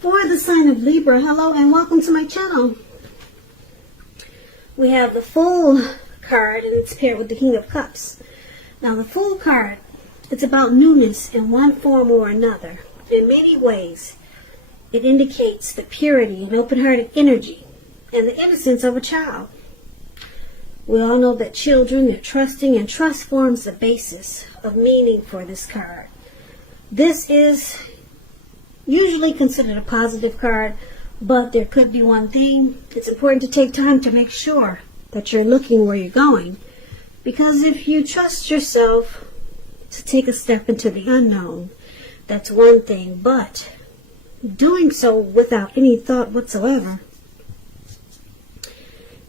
For the sign of Libra, hello and welcome to my channel. We have the Fool card and it's paired with the King of Cups. Now the Fool card, it's about newness in one form or another. In many ways, it indicates the purity and open-hearted energy and the innocence of a child. We all know that children are trusting, and trust forms the basis of meaning for this card. This is usually considered a positive card, but there could be one thing. It's important to take time to make sure that you're looking where you're going, because if you trust yourself to take a step into the unknown, that's one thing, but doing so without any thought whatsoever,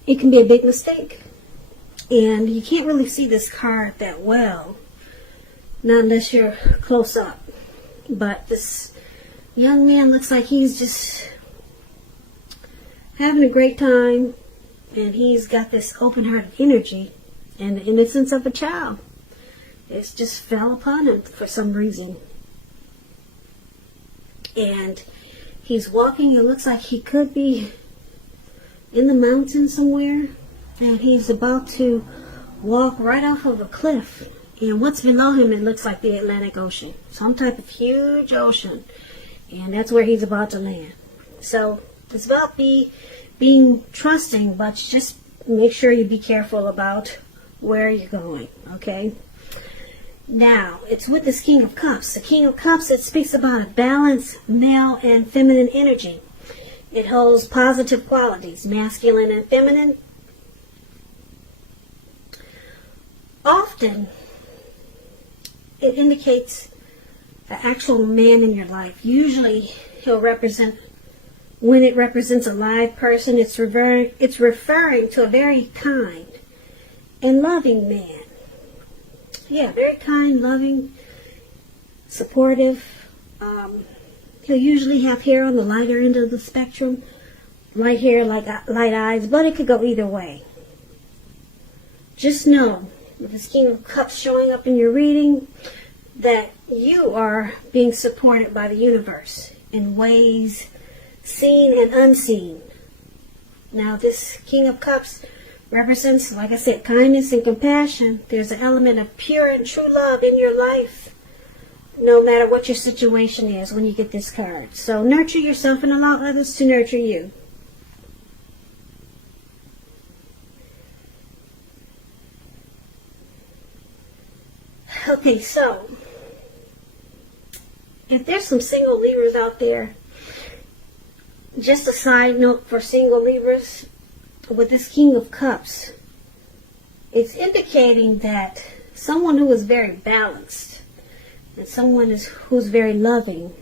it can be a big mistake. And you can't really see this card that well, not unless you're close up. But this young man looks like he's just having a great time, and he's got this open-hearted energy and the innocence of a child. It's just fell upon him for some reason. And he's walking, it looks like he could be in the mountains somewhere, and he's about to walk right off of a cliff. And what's below him, it looks like the Atlantic Ocean. Some type of huge ocean. And that's where he's about to land. So it's about being trusting, but just make sure you be careful about where you're going, okay? Now, it's with this King of Cups. The King of Cups, it speaks about a balanced male and feminine energy. It holds positive qualities, masculine and feminine. Often, it indicates the actual man in your life. Usually, he'll represent, when it represents a live person, it's referring to a very kind and loving man. Yeah, very kind, loving, supportive. He'll usually have hair on the lighter end of the spectrum. Light hair, light eyes, but it could go either way. Just know, with this King of Cups showing up in your reading, that you are being supported by the universe in ways seen and unseen. Now, this King of Cups represents, like I said, kindness and compassion. There's an element of pure and true love in your life, no matter what your situation is when you get this card. So nurture yourself and allow others to nurture you. Okay, so if there's some single Libras out there, just a side note for single Libras, with this King of Cups, it's indicating that someone who is very balanced and someone who's very loving,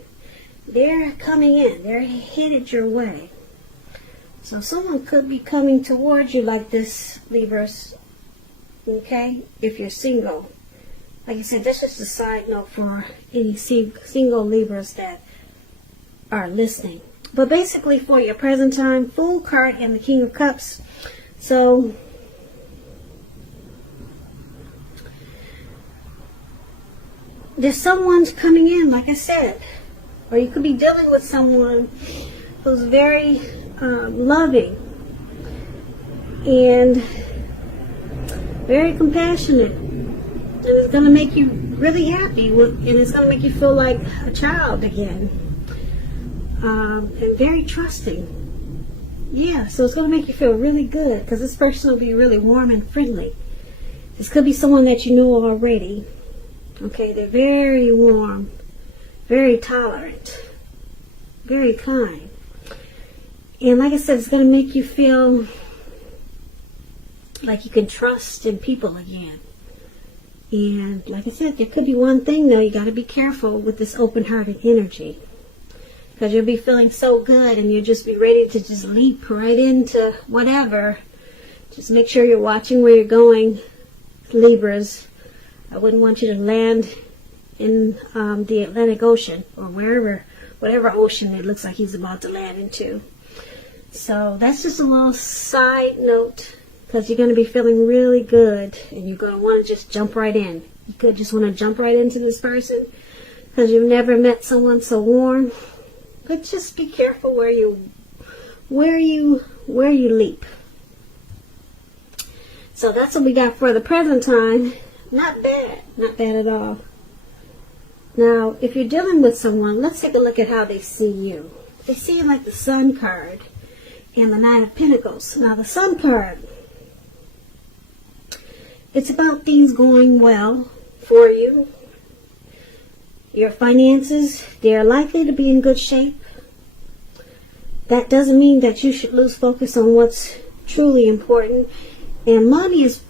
they're coming in, they're headed your way. So someone could be coming towards you like this, Libras, okay, if you're single. Like I said, that's just a side note for any single Libras that are listening. But basically, for your present time, Fool card and the King of Cups. So, there's someone coming in, like I said. Or you could be dealing with someone who's very loving and very compassionate. And it's going to make you really happy, and it's going to make you feel like a child again. And very trusting. Yeah, so it's going to make you feel really good, because this person will be really warm and friendly. This could be someone that you know already. Okay, they're very warm, very tolerant, very kind. And like I said, it's going to make you feel like you can trust in people again. And like I said, there could be one thing though, you got to be careful with this open-hearted energy, because you'll be feeling so good and you'll just be ready to just leap right into whatever. Just make sure you're watching where you're going, Libras. I wouldn't want you to land in the Atlantic Ocean or whatever ocean it looks like he's about to land into. So that's just a little side note, because you're going to be feeling really good and you're going to want to just jump right in. You could just want to jump right into this person because you've never met someone so warm But just be careful where you leap. So that's what we got for the present time. Not bad. Not bad at all. Now, if you're dealing with someone, let's take a look at how they see you. They see you like the Sun card and the Nine of Pentacles. Now, the Sun card, it's about things going well for you. Your finances, they're likely to be in good shape. That doesn't mean that you should lose focus on what's truly important. And money is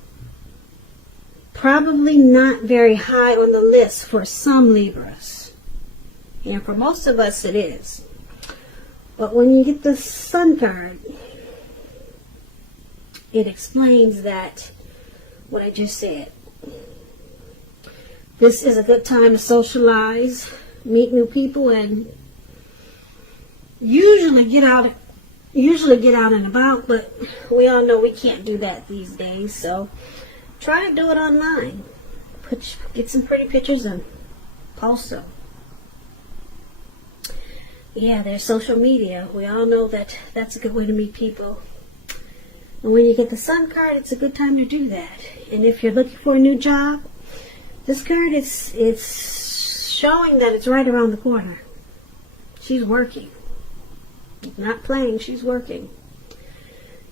probably not very high on the list for some Libras. And for most of us it is. But when you get the Sun card, it explains that what I just said. This is a good time to socialize, meet new people, and usually get out and about, but we all know we can't do that these days, so try to do it online. Get some pretty pictures and post them. Yeah, there's social media. We all know that that's a good way to meet people. And when you get the Sun card, it's a good time to do that. And if you're looking for a new job, this card it's showing that it's right around the corner. She's working. Not playing, she's working.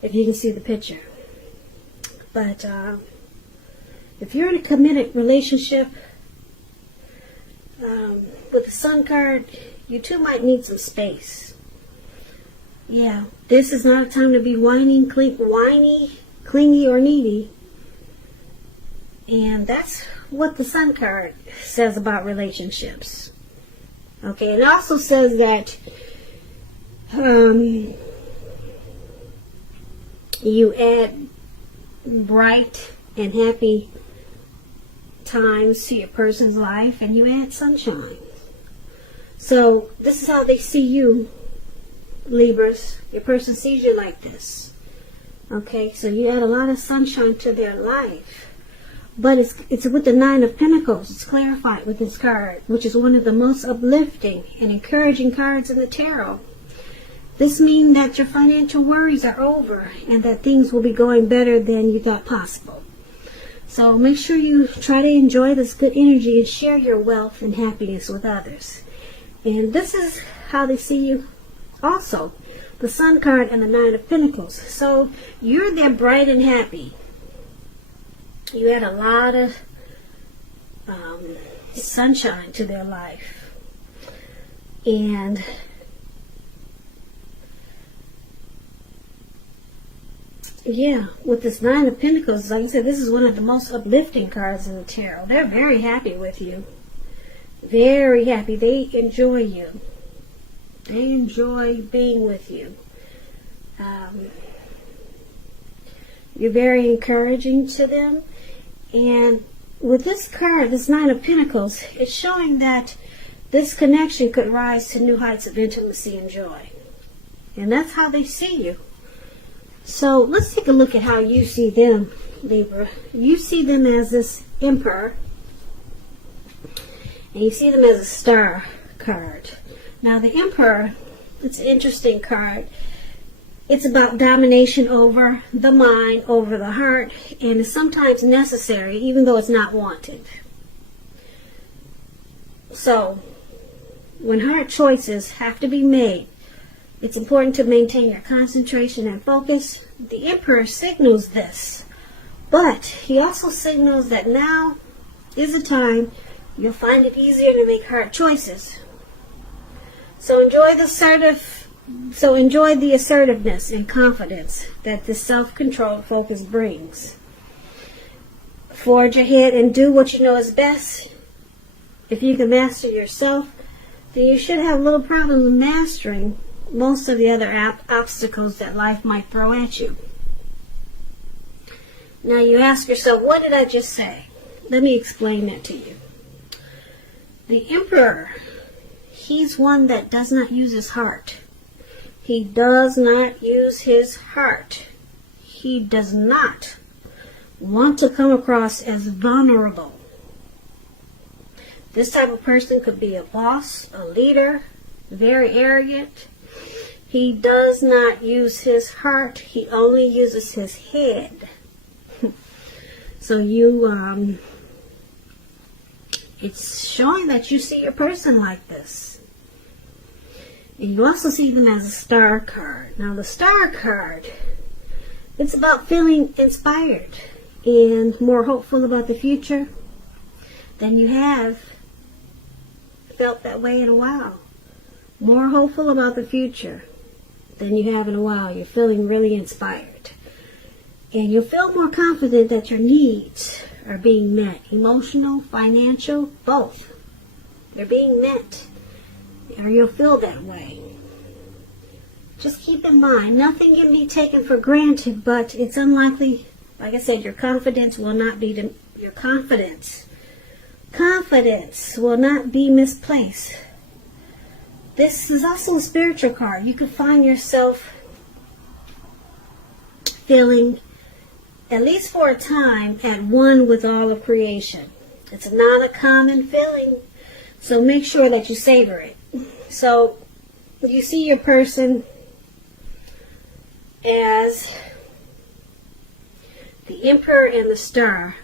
If you can see the picture. But if you're in a committed relationship with the Sun card, you two might need some space. Yeah, this is not a time to be whiny, clingy, or needy. And that's what the Sun card says about relationships. Okay, it also says that you add bright and happy times to your person's life, and you add sunshine. So this is how they see you, Libras. Your person sees you like this. Okay, so you add a lot of sunshine to their life. But it's with the Nine of Pentacles. It's clarified with this card, which is one of the most uplifting and encouraging cards in the tarot. This means that your financial worries are over and that things will be going better than you thought possible. So make sure you try to enjoy this good energy and share your wealth and happiness with others. And this is how they see you also. The Sun card and the Nine of Pentacles. So you're there bright and happy. You add a lot of sunshine to their life. And yeah, with this Nine of Pentacles, like I said, this is one of the most uplifting cards in the tarot. They're very happy with you. Very happy. They enjoy you. They enjoy being with you. You're very encouraging to them. And with this card, this Nine of Pentacles, it's showing that this connection could rise to new heights of intimacy and joy. And that's how they see you. So let's take a look at how you see them, Libra. You see them as this Emperor. And you see them as a Star card. Now the Emperor, it's an interesting card. It's about domination over the mind, over the heart, and is sometimes necessary, even though it's not wanted. So, when hard choices have to be made, it's important to maintain your concentration and focus. The Emperor signals this, but he also signals that now is a time you'll find it easier to make hard choices. So enjoy the assertiveness and confidence that this self-controlled focus brings. Forge ahead and do what you know is best. If you can master yourself, then you should have little problem mastering most of the other obstacles that life might throw at you. Now you ask yourself, what did I just say? Let me explain that to you. The Emperor, he's one that does not use his heart. He does not use his heart. He does not want to come across as vulnerable. This type of person could be a boss, a leader, very arrogant. He does not use his heart. He only uses his head. So you, it's showing that you see a person like this. And you also see them as a star card. Now the star card, it's about feeling inspired and more hopeful about the future than you have felt that way in a while. More hopeful about the future than you have in a while. You're feeling really inspired. And you'll feel more confident that your needs are being met. Emotional, financial, both. They're being met. Or you'll feel that way. Just keep in mind, nothing can be taken for granted, but it's unlikely, like I said, your confidence will not be, your confidence will not be misplaced. This is also a spiritual card. You could find yourself feeling, at least for a time, at one with all of creation. It's not a common feeling, so make sure that you savor it. So you see your person as the Emperor and the Star,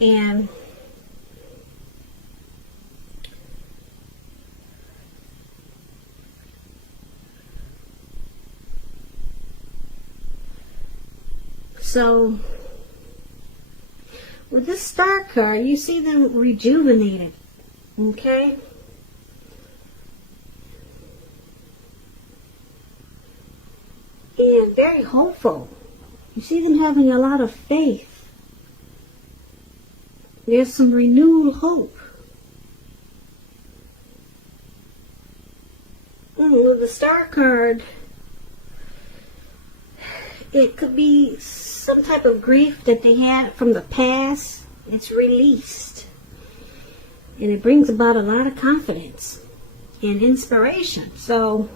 and so with this Star card, you see them rejuvenated, okay? And very hopeful. You see them having a lot of faith. There's some renewed hope. With the Star card, it could be some type of grief that they had from the past. It's released. And it brings about a lot of confidence and inspiration. So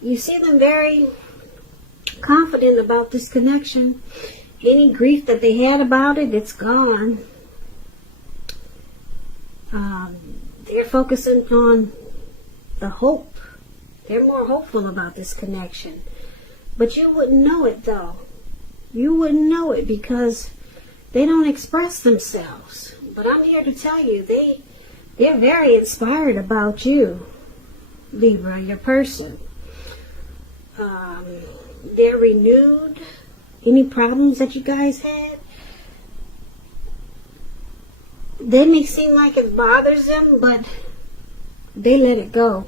you see them very confident about this connection. Any grief that they had about it, it's gone. They're focusing on the hope. They're more hopeful about this connection. But you wouldn't know it, though. You wouldn't know it because they don't express themselves. But I'm here to tell you, they're very inspired about you, Libra, your person. They're renewed. Any problems that you guys had, they may seem like it bothers them, but they let it go.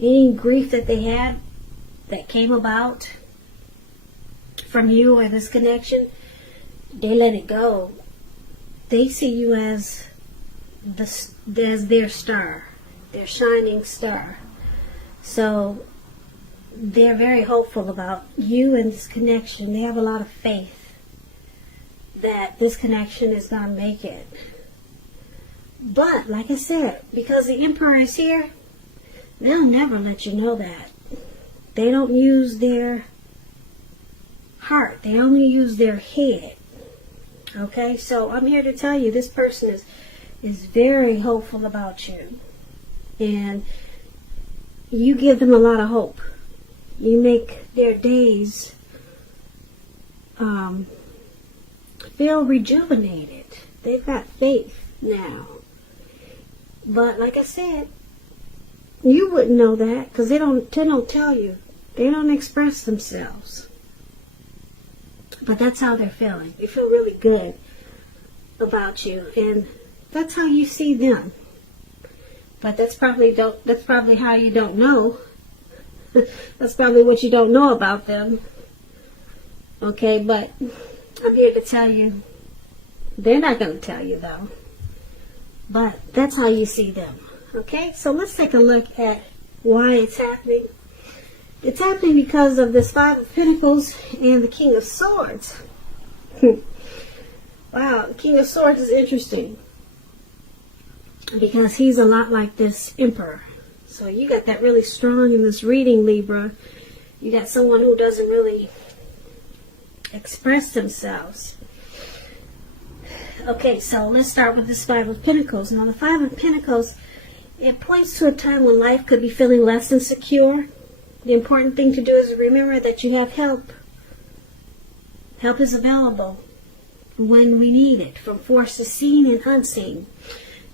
Any grief that they had that came about from you or this connection, they let it go. They see you as their star, their shining star. So they're very hopeful about you and this connection. They have a lot of faith that this connection is going to make it. But, like I said, because the Emperor is here, they'll never let you know that. They don't use their heart. They only use their head. Okay? So I'm here to tell you, this person is very hopeful about you. And you give them a lot of hope. You make their days feel rejuvenated. They've got faith now. But like I said, you wouldn't know that because they don't tell you. They don't express themselves. But that's how they're feeling. They feel really good about you, and that's how you see them. But that's probably how you don't know. That's probably what you don't know about them. Okay, but I'm here to tell you, they're not going to tell you though. But that's how you see them. Okay, so let's take a look at why it's happening. It's happening because of this Five of Pentacles and the King of Swords. Wow, the King of Swords is interesting because he's a lot like this Emperor. So you got that really strong in this reading, Libra. You got someone who doesn't really express themselves. Okay, so let's start with this Five of Pentacles. Now the Five of Pentacles It points to a time when life could be feeling less than secure. The important thing to do is remember that you have help. Help is available when we need it, from forces seen and unseen.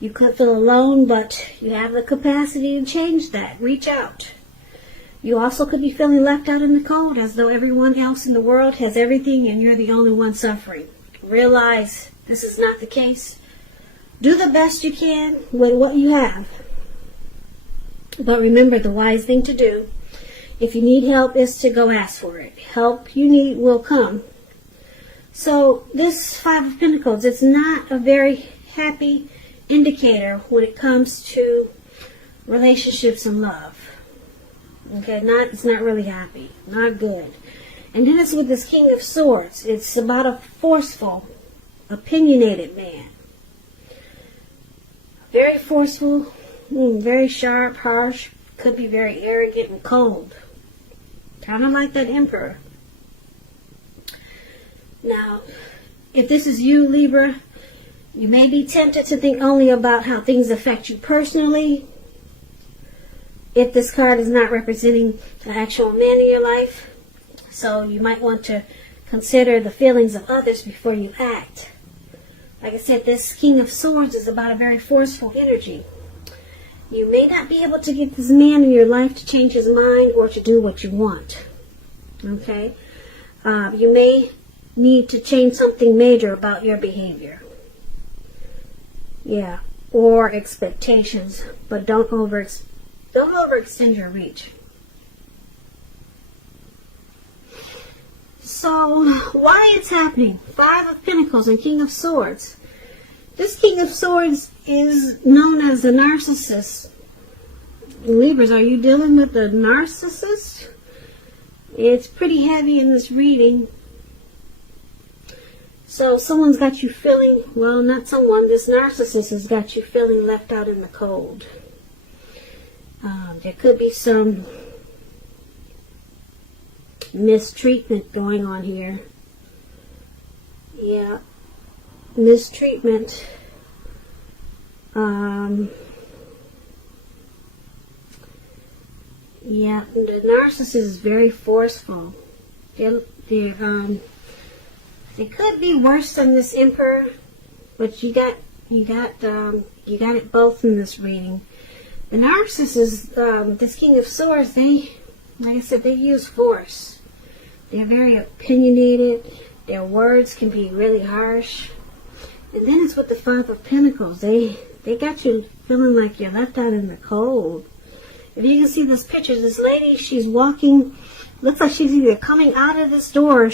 You could feel alone, but you have the capacity to change that. Reach out. You also could be feeling left out in the cold, as though everyone else in the world has everything and you're the only one suffering. Realize this is not the case. Do the best you can with what you have. But remember, the wise thing to do, if you need help, is to go ask for it. Help you need will come. So this Five of Pentacles, it's not a very happy indicator when it comes to relationships and love. Okay, it's not really happy, not good. And then it's with this King of Swords. It's about a forceful, opinionated man. Very forceful, very sharp, harsh, could be very arrogant and cold. Kind of like that Emperor. Now, if this is you, Libra, you may be tempted to think only about how things affect you personally. If this card is not representing the actual man in your life, so you might want to consider the feelings of others before you act. Like I said, this King of Swords is about a very forceful energy. You may not be able to get this man in your life to change his mind or to do what you want. Okay? You may need to change something major about your behavior. Yeah. Or expectations. But don't overextend your reach. So, why it's happening? Five of Pentacles and King of Swords. This King of Swords is known as the Narcissist. Libras, are you dealing with the Narcissist? It's pretty heavy in this reading. So someone's got you feeling, well, not someone, this Narcissist has got you feeling left out in the cold. There could be some mistreatment going on here. Yeah, mistreatment. Yeah, the narcissist is very forceful. It could be worse than this Emperor, but you got it both in this reading. The narcissist is this King of Swords. Like I said, they use force. They're very opinionated. Their words can be really harsh. And then it's with the Five of Pentacles. They got you feeling like you're left out in the cold. If you can see this picture, this lady, she's walking, looks like she's either coming out of this door or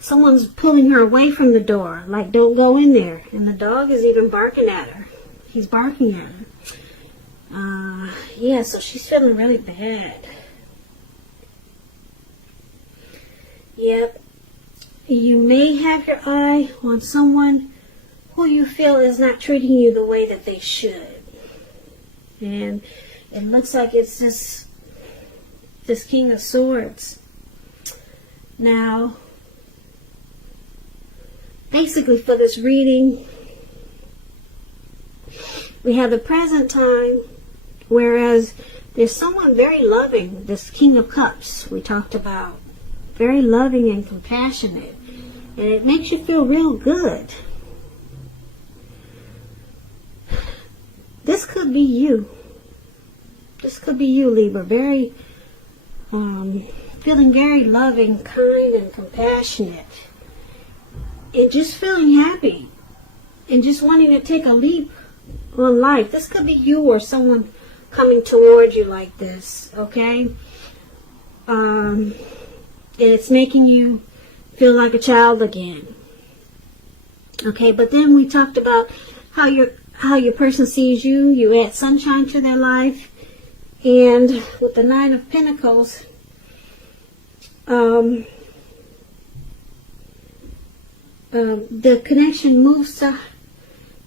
someone's pulling her away from the door, like, don't go in there. And the dog is even barking at her. He's barking at her. Yeah, so she's feeling really bad. Yep. You may have your eye on someone who you feel is not treating you the way that they should. And it looks like it's this King of Swords. Now, basically for this reading, we have the present time, whereas there's someone very loving, this King of Cups we talked about. Very loving and compassionate. And it makes you feel real good. This could be you. This could be you, Libra. Very, feeling very loving, kind, and compassionate. And just feeling happy. And just wanting to take a leap on life. This could be you or someone coming toward you like this, okay? And it's making you feel like a child again. Okay, but then we talked about how your person sees you. You add sunshine to their life. And with the Nine of Pentacles, the connection moves to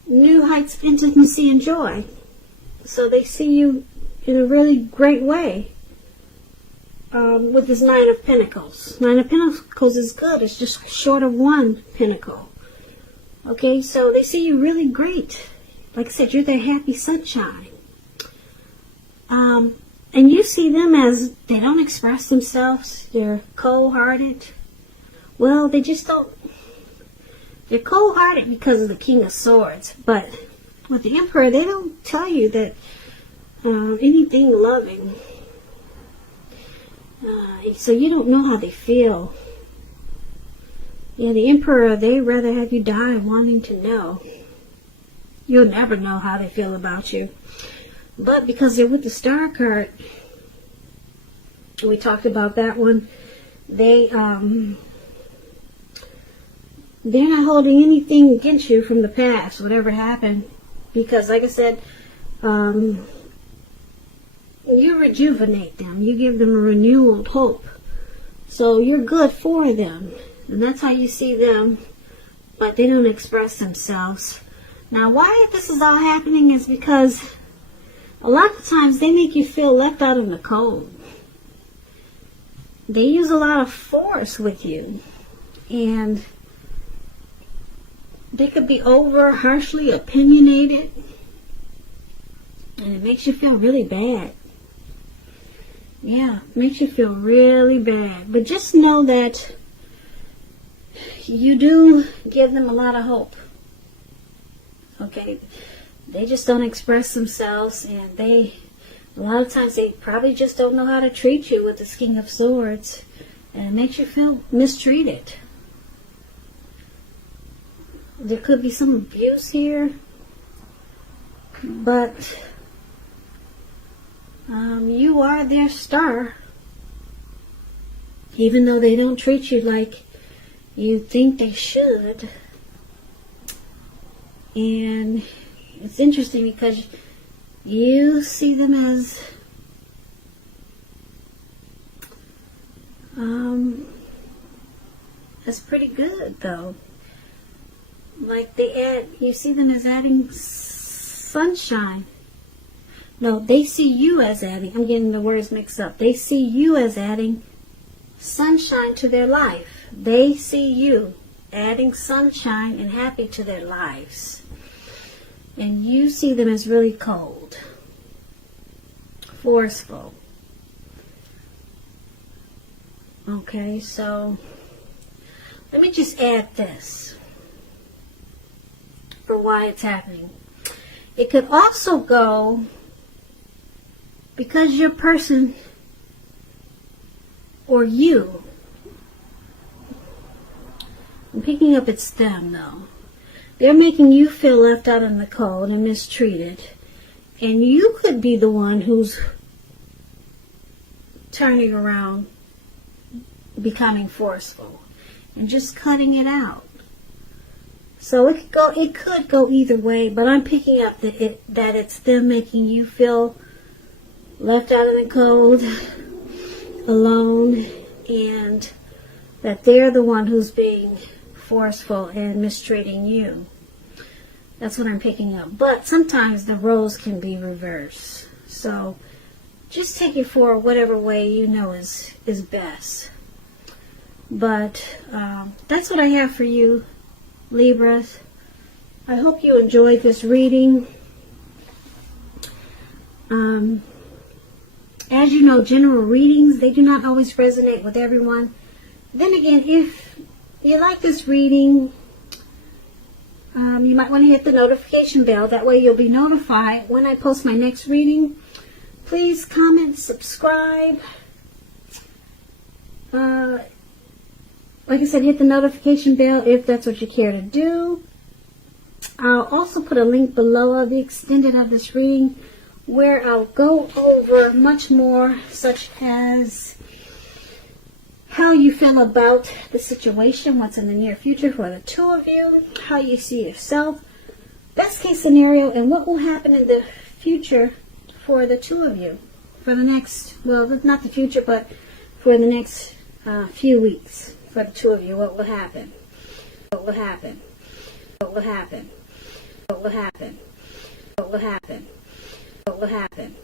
new heights of intimacy and joy. So they see you in a really great way. With this Nine of Pentacles. Nine of Pentacles is good. It's just short of one pentacle. Okay, so they see you really great. Like I said, you're their happy sunshine. And you see them as they don't express themselves. They're cold-hearted. Well, they just don't. They're cold-hearted because of the King of Swords. But with the Emperor, they don't tell you that anything loving. So you don't know how they feel. Yeah, the Emperor, they'd rather have you die wanting to know. You'll never know how they feel about you. But because they're with the Star card, we talked about that one, they're not holding anything against you from the past, whatever happened. Because, like I said, you rejuvenate them. You give them a renewed hope. So you're good for them. And that's how you see them. But they don't express themselves. Now, why this is all happening is because a lot of times they make you feel left out in the cold. They use a lot of force with you. And they could be over harshly opinionated. And it makes you feel really bad. Yeah, it makes you feel really bad. But just know that you do give them a lot of hope. Okay? They just don't express themselves, and a lot of times they probably just don't know how to treat you with this King of Swords. And it makes you feel mistreated. There could be some abuse here. But you are their star. Even though they don't treat you like you think they should. And it's interesting because you see them as that's pretty good, though. Like you see them as adding sunshine. No, they see you as adding, I'm getting the words mixed up. They see you as adding sunshine to their life. They see you adding sunshine and happy to their lives. And you see them as really cold, forceful. Okay, so let me just add this for why it's happening. It could also go because your person or you, I'm picking up it's them though. They're making you feel left out in the cold and mistreated. And you could be the one who's turning around, becoming forceful, and just cutting it out. So it could go either way, but I'm picking up that it's them making you feel left out in the cold, alone, and that they're the one who's being forceful and mistreating you. That's what I'm picking up. But sometimes the roles can be reversed. So just take it for whatever way you know is best. But that's what I have for you, Libras. I hope you enjoyed this reading. As you know, general readings, they do not always resonate with everyone. Then again, if you like this reading, you might want to hit the notification bell. That way you'll be notified when I post my next reading. Please comment, subscribe. Like I said, hit the notification bell if that's what you care to do. I'll also put a link below of the extended of this reading where I'll go over much more, such as how you feel about the situation, what's in the near future for the two of you, how you see yourself, best case scenario, and what will happen in the future for the two of you. For the next, well, not the future, but for the next few weeks. For the two of you, what will happen? What will happen? What will happen? What will happen? What will happen? What will happen?